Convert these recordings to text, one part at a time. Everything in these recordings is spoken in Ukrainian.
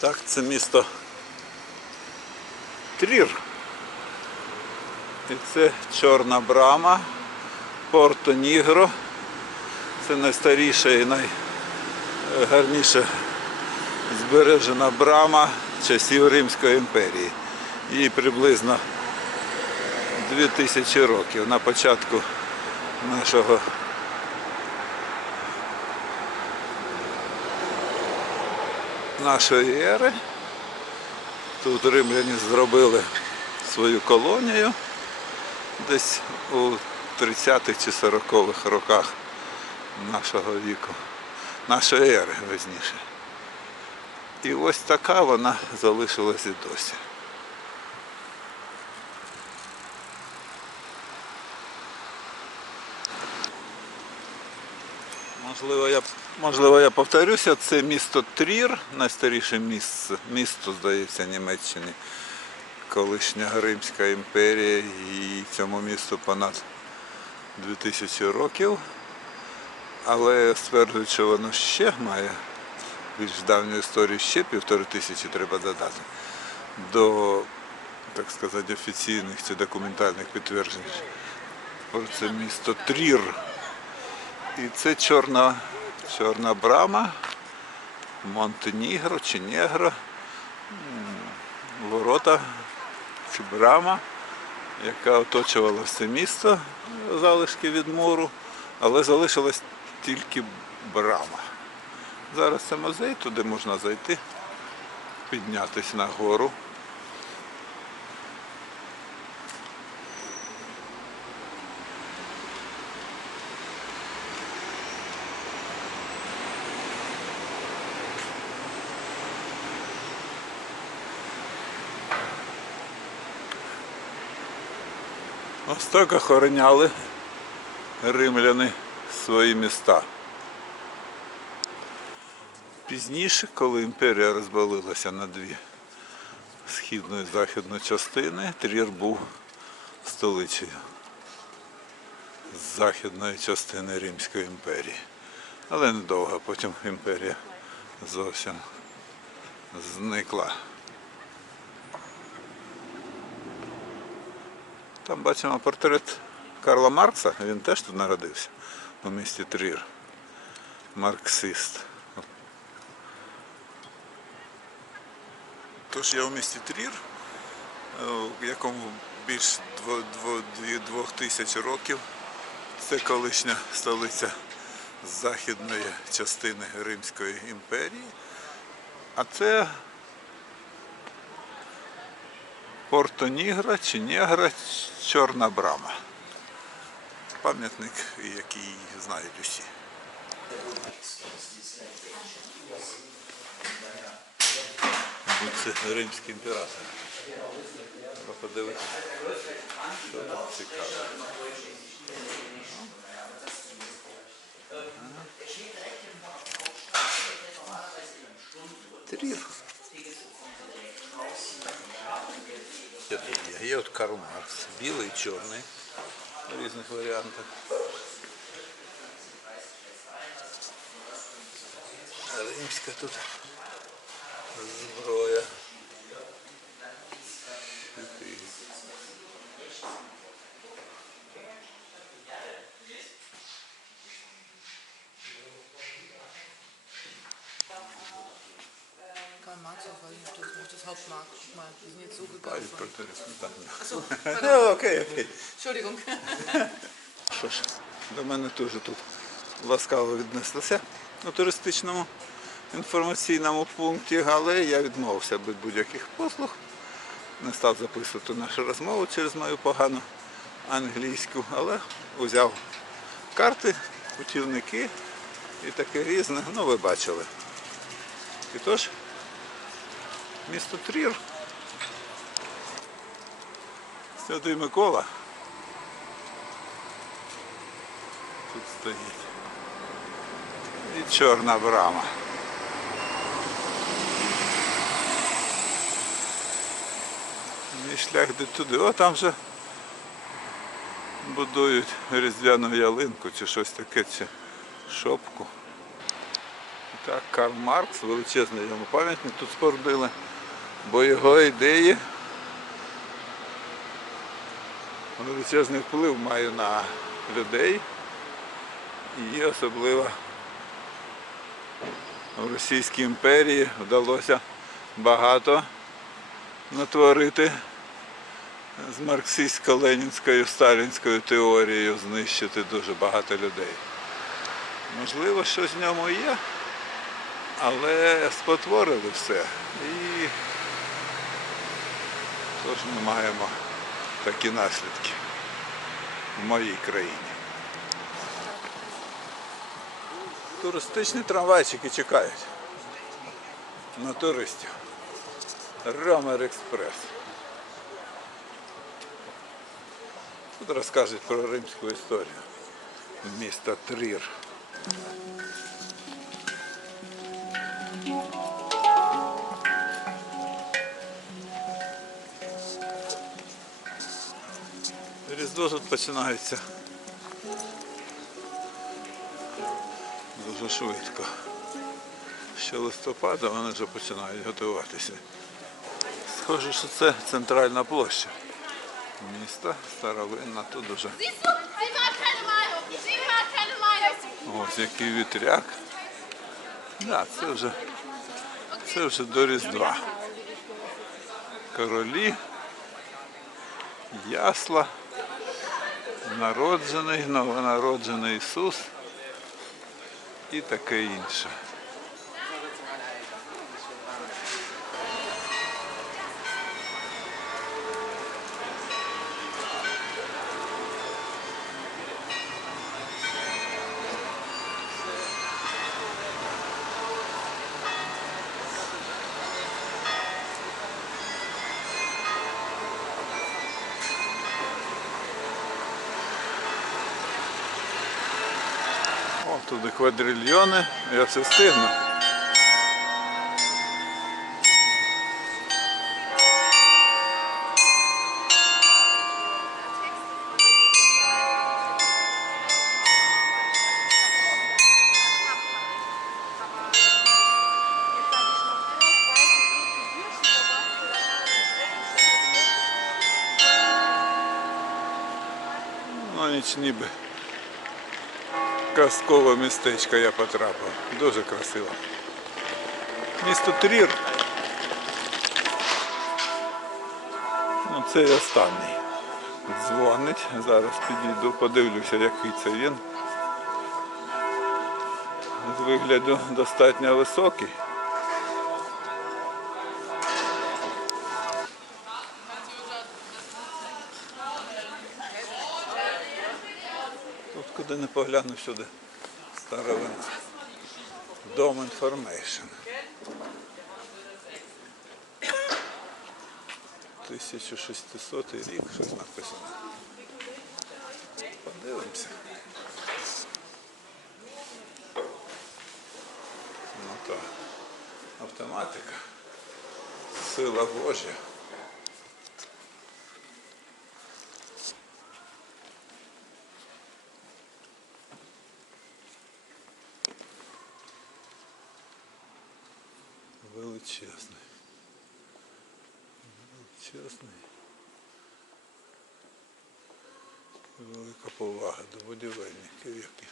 Так, це місто Трір. І це Чорна брама, Порто Нігро. Це найстаріша і найгарніша збережена брама часів Римської імперії. Їй приблизно 2000 років на початку нашого нашої ери. Тут римляні зробили свою колонію десь у 30-х чи 40-х роках нашого віку, нашої ери, визніше. І ось така вона залишилась і досі. Можливо, я, можливо, я повторюся, це місто Трір, найстаріше місце, місто, здається, Німеччини, колишня Римська імперія, і цьому місту понад 2000 років. Але стверджують, що воно ще має більш давню історію, ще півтори тисячі треба додати до, так сказати, офіційних чи документальних підтверджень про це місто Трір. І це чорна, чорна брама, Монтенігро чи Негро, ворота чи брама, яка оточувала все місто, залишки від муру, але залишилась тільки брама. Зараз це музей, туди можна зайти, піднятися на гору. Ось так охороняли римляни свої міста. Пізніше, коли імперія розбалилася на дві східну і західну частини, Трір був столицею західної частини Римської імперії. Але недовго, потім імперія зовсім зникла. Там бачимо портрет Карла Маркса, він теж тут народився у місті Трір. Марксист. Тож я у місті Трір, е, в якому більш двох тисяч років. Це колишня столиця західної частини Римської імперії. А це Порто Нігра чи Негра Чорна Брама. Пам'ятник, який знають усі. Це римський імператор. Треба подивитися, що там цікаве. Трір. Що тут є? От Карл Маркс, білий, чорний, в різних варіантах. Римська тут mal, Пай gegangen. Achso, Ну, окей, окей. Entschuldigung. Що ж, до мене теж тут ласкаво віднеслися у туристичному інформаційному пункті, але я відмовився від будь-яких послуг. Не став записувати нашу розмову через мою погану англійську, але узяв карти, путівники і таке різне. Ну, ви бачили. І тож, місто Трір. Святий Микола. Тут стоїть. І чорна брама. І шлях де туди. О, там же будують різдвяну ялинку чи щось таке, чи шопку. Так, Карл Маркс, величезний йому пам'ятник тут спорудили, бо його ідеї величезний вплив має на людей і особливо в Російській імперії вдалося багато натворити з марксистсько-ленінською сталінською теорією знищити дуже багато людей. Можливо, щось в ньому є, але спотворили все. І тож ми маємо такі наслідки в моїй країні. Туристичні трамвайчики чекають на туристів. Ромер Експрес. Тут розкажуть про римську історію міста Трір. Різдво тут починається дуже швидко. Ще листопада вони вже починають готуватися. Схоже, що це центральна площа міста, старовинна, тут уже Siehst du, sie hat keine Meinung. Sie hat keine Meinung. ось який вітряк. Да, це вже, це вже до Різдва. Королі, ясла, народжений, новонароджений Ісус і таке інше. Квадрильйони, я це встигну. Ну, ніч ніби казкове містечко я потрапив. Дуже красиво. Місто Трір. Ну, це останній. Дзвонить. Зараз підійду, подивлюся, який це він. З вигляду достатньо високий. Тут куди не погляну сюди. Старовина. Дом Information. 1600 рік, щось написано. Подивимося. Ну то автоматика. Сила Божя. Величезний. Величезний. І Велика повага до будівельників, які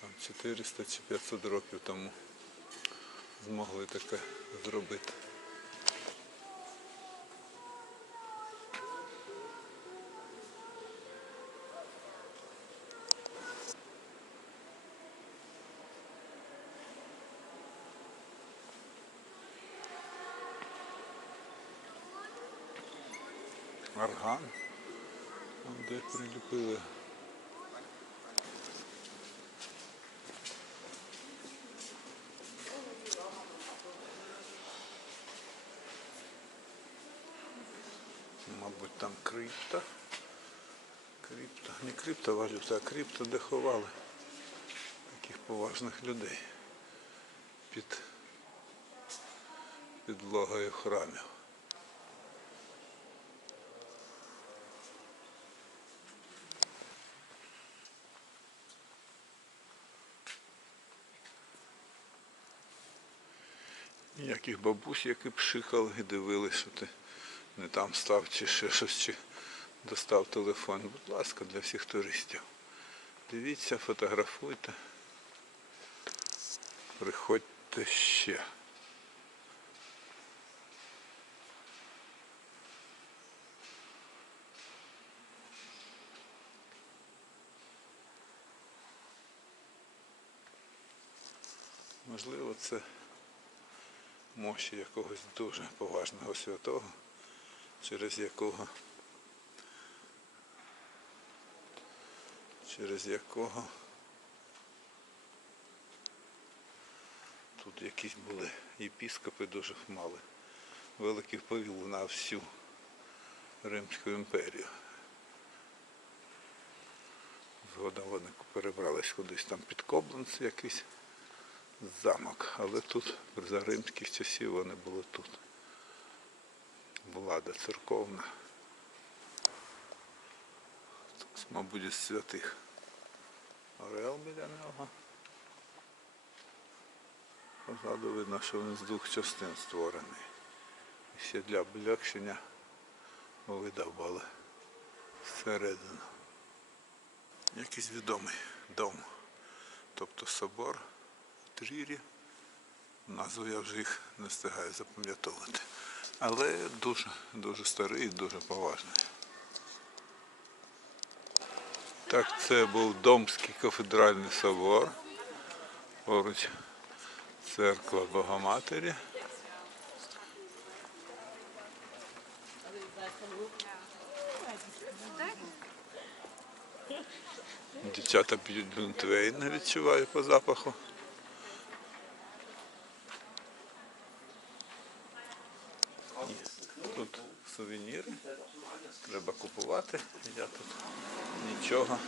там 400 чи 500 років тому змогли таке зробити. Арган. Там де приліпили. Мабуть, там крипта. Крипта. Не криптовалюта, а крипта, де ховали таких поважних людей під підлогою храмів. Ніяких бабусь, які пшикали і дивились, що ти не там став чи ще щось, чи достав телефон. Будь ласка, для всіх туристів. Дивіться, фотографуйте. Приходьте ще. Можливо, це мощі якогось дуже поважного святого, через якого через якого тут якісь були єпіскопи дуже мали великий вплив на всю Римську імперію. Згодом вони перебрались кудись там під Кобленц якийсь замок, але тут за римських часів вони були тут. Влада церковна. Тут, мабуть, із святих. Орел біля нього. Позаду видно, що він з двох частин створений. І ще для облегшення видавали всередину. Якийсь відомий дом. Тобто собор Трірі. Назву я вже їх не встигаю запам'ятовувати. Але дуже, дуже старий і дуже поважний. Так, це був Домський кафедральний собор. Поруч церква Богоматері. Дівчата п'ють Глінтвейн, відчуваю по запаху. Тут сувеніри. Треба купувати. Я тут нічого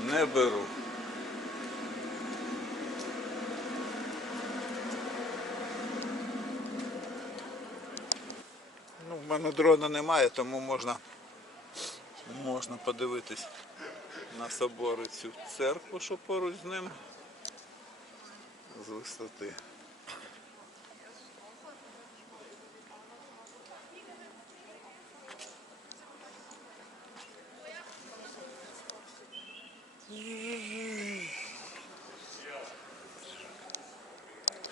не беру. Ну, в мене дрона немає, тому можна, можна подивитись на собори цю церкву, що поруч з ним з висоти.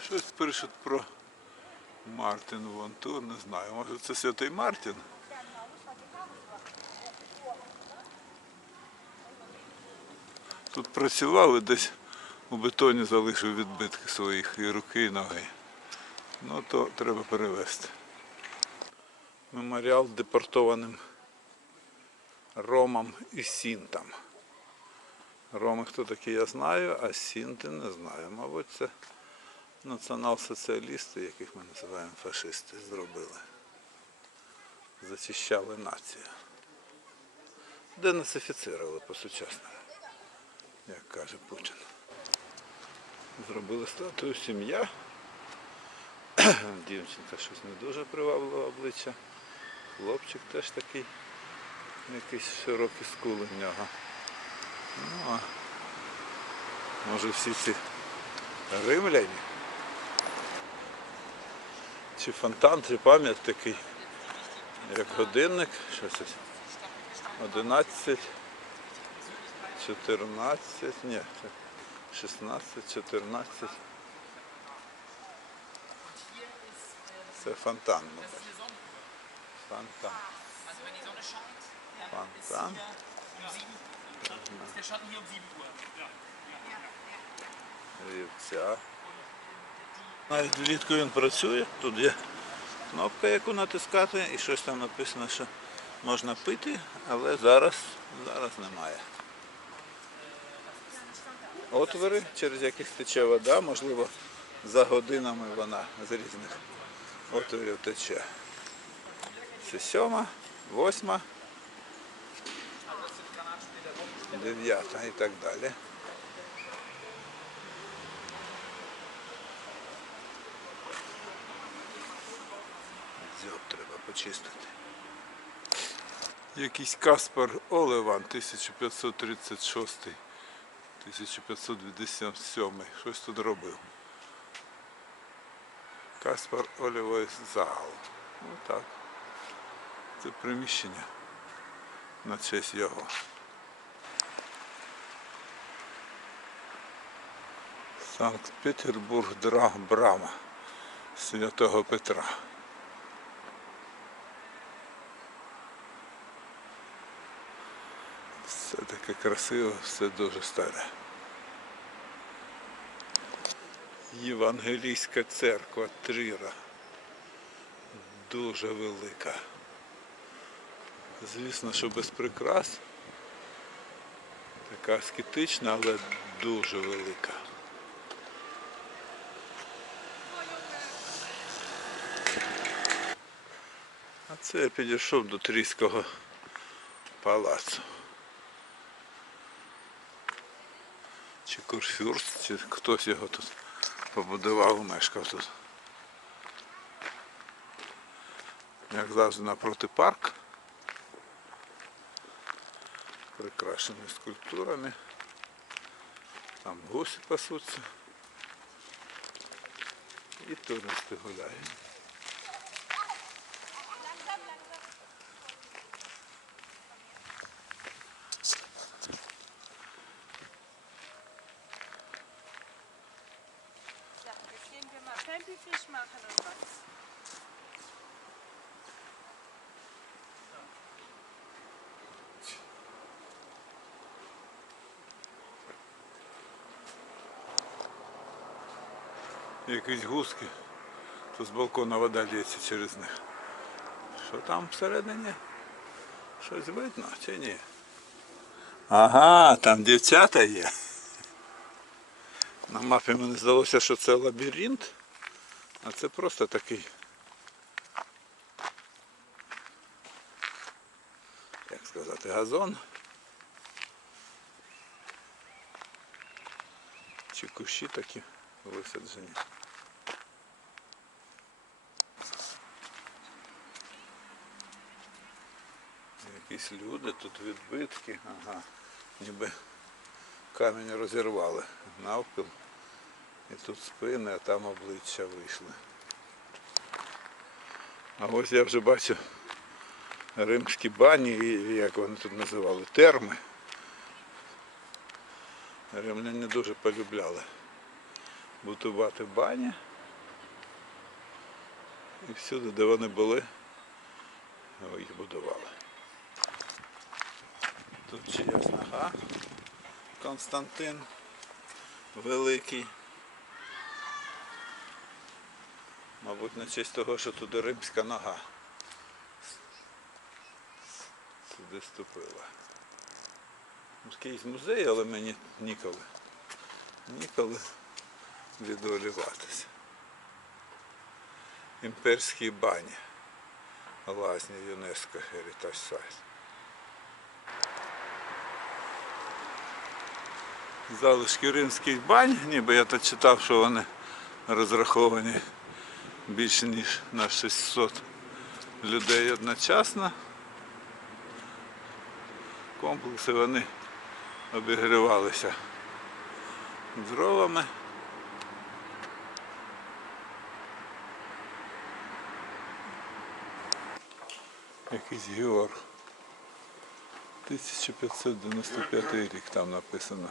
Щось пишуть про Мартин Вон Тур, не знаю. Може це святий Мартін? Тут працював і десь у бетоні залишив відбитки своїх і руки, і ноги. Ну то треба перевезти. Меморіал депортованим ромам і сінтам. Роми хто такі, я знаю, а сінти не знаю. Мабуть, це націонал-соціалісти, яких ми називаємо фашисти, зробили. Зачищали націю. Денацифіцировали по-сучасному, як каже Путін. Зробили статую сім'я. Дівчинка щось не дуже привабливе обличчя. Хлопчик теж такий, якийсь широкі скули в нього. Ну, а може всі ці римляні? Чи фонтан, чи пам'ять такий, як годинник, щось ось. 11, 14, ні, 16, 14. Це фонтан. Фонтан. Фонтан. hier Навіть влітку він працює, тут є кнопка, яку натискати, і щось там написано, що можна пити, але зараз, зараз немає. Отвори, через яких тече вода, можливо, за годинами вона з різних отворів тече. Це сьома, восьма, дев'ята і так далі. Дзьоб треба почистити. Якийсь Каспар Оливан 1536 1527 щось тут робив. Каспар Олівой зал. Ну так. Це приміщення на честь його. Санкт-Петербург Дра Брама Святого Петра. Все таке красиве, все дуже старе. Євангелійська церква Тріра. Дуже велика. Звісно, що без прикрас. Така аскетична, але дуже велика. А це я підійшов до Трійського палацу. Чи Курфюрст, чи хтось його тут побудував, мешкав тут. Як завжди напроти парк. Прикрашений скульптурами. Там гусі пасуться. І туристи гуляють. Ja, jetzt gehen wir mal Fantyfisch machen und was. якісь гуски, то з балкона вода лється через них. Що там всередині? Щось видно чи ні? Ага, там дівчата є. На мапі мені здалося, що це лабіринт, а це просто такий. Як сказати, газон. Чи кущі такі висаджені. Якісь люди, тут відбитки, ага, ніби камінь розірвали навпіл. І тут спини, а там обличчя вийшли. А ось я вже бачу римські бані, як вони тут називали, терми. Римляни дуже полюбляли будувати бані. І всюди, де вони були, їх будували. Тут чиясь нога. Константин Великий. Мабуть, на честь того, що туди римська нога сюди ступила. Якийсь музей, але мені ніколи. Ніколи відволіватися. Імперські бані. Лазні ЮНЕСКО Heritage Site. Залишки римських бань, ніби я тут читав, що вони розраховані більше ніж на 600 людей одночасно. Комплекси вони обігрівалися дровами. Якийсь Георг. 1595 рік там написано.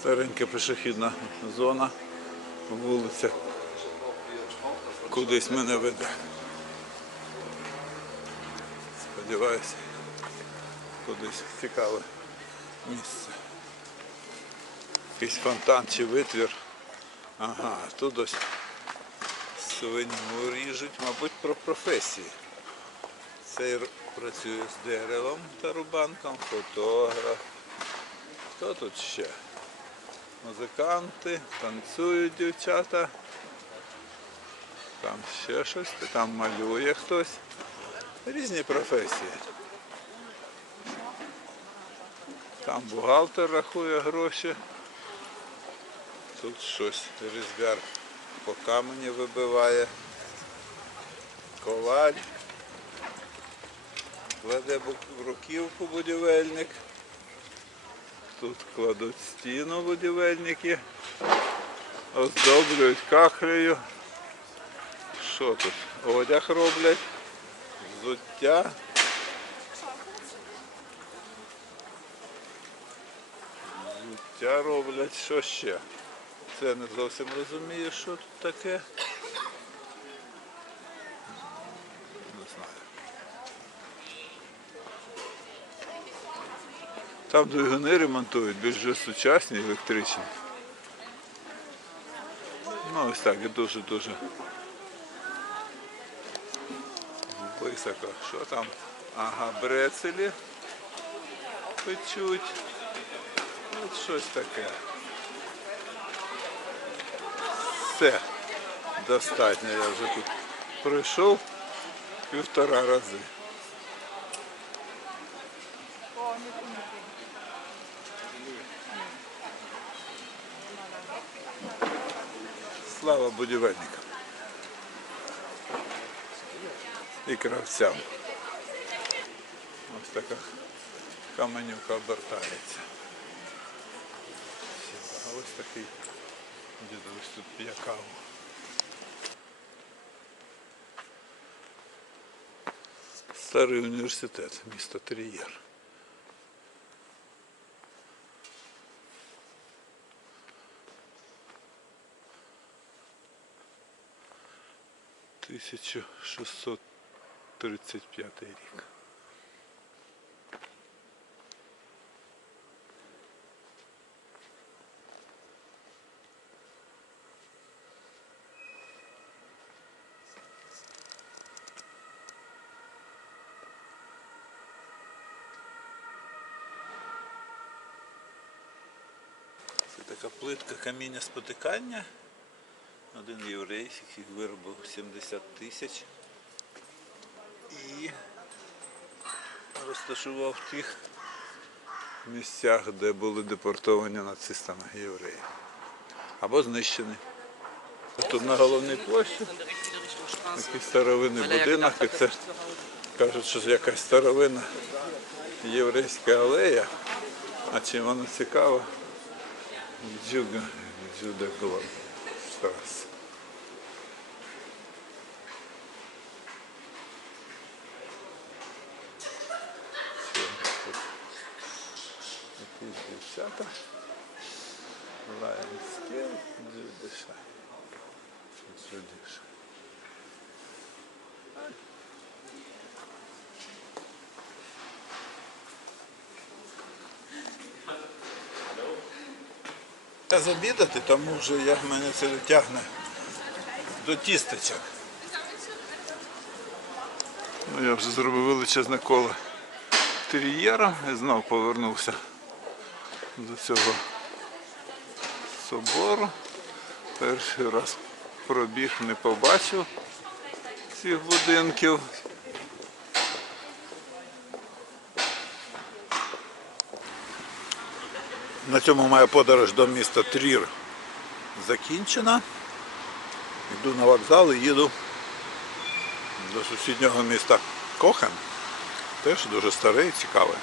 Старенька пішохідна зона, вулиця. Кудись мене веде. Сподіваюся, кудись цікаве місце. Якийсь фонтан чи витвір. Ага, тут ось свиню ріжуть, мабуть, про професії. Цей працює з деревом та рубанком, фотограф. Хто тут ще? Музиканти, танцюють дівчата. Там ще щось, там малює хтось. Різні професії. Там бухгалтер рахує гроші. Тут щось різьбяр по камені вибиває. Коваль. Кладе руківку будівельник. Тут кладуть стіну будівельники, оздоблюють кахлею. Що тут? Одяг роблять, взуття. Взуття роблять, що ще? Це не зовсім розумію, що тут таке. Не знаю. Там двигуни ремонтують, більш вже сучасні електричні. Ну ось так, і дуже-дуже високо. Що там? Ага, брецелі печуть. От щось таке. Все. Достатньо. Я вже тут пройшов півтора рази. Слава будівельникам і кравцям. Ось така каменюка обертається. А ось такий дідусь тут п'є каву. Старий університет, місто Трієр. Тисяча шістсот тридцять п'ятий рік. Це така плитка каміння спотикання. Один єврей, який виробив 70 тисяч і розташував в тих місцях, де були депортовані нацистами євреї. Або знищені. Тут на головній площі такий старовинний будинок, і це кажуть, що якась старовинна єврейська алея. А чим вона цікава? Джуга, Джуда Глоб. Страс. Якісь дівчата. Lion Scale, Джудиша. Джудиша. Я забідати, тому вже я, мене це тягне до тістечок. Ну, я вже зробив величезне коло тер'єра і знов повернувся до цього собору. Перший раз пробіг, не побачив цих будинків. На цьому моя подорож до міста Трір закінчена. Йду на вокзал і їду до сусіднього міста Кохен. Теж дуже старе і цікаве.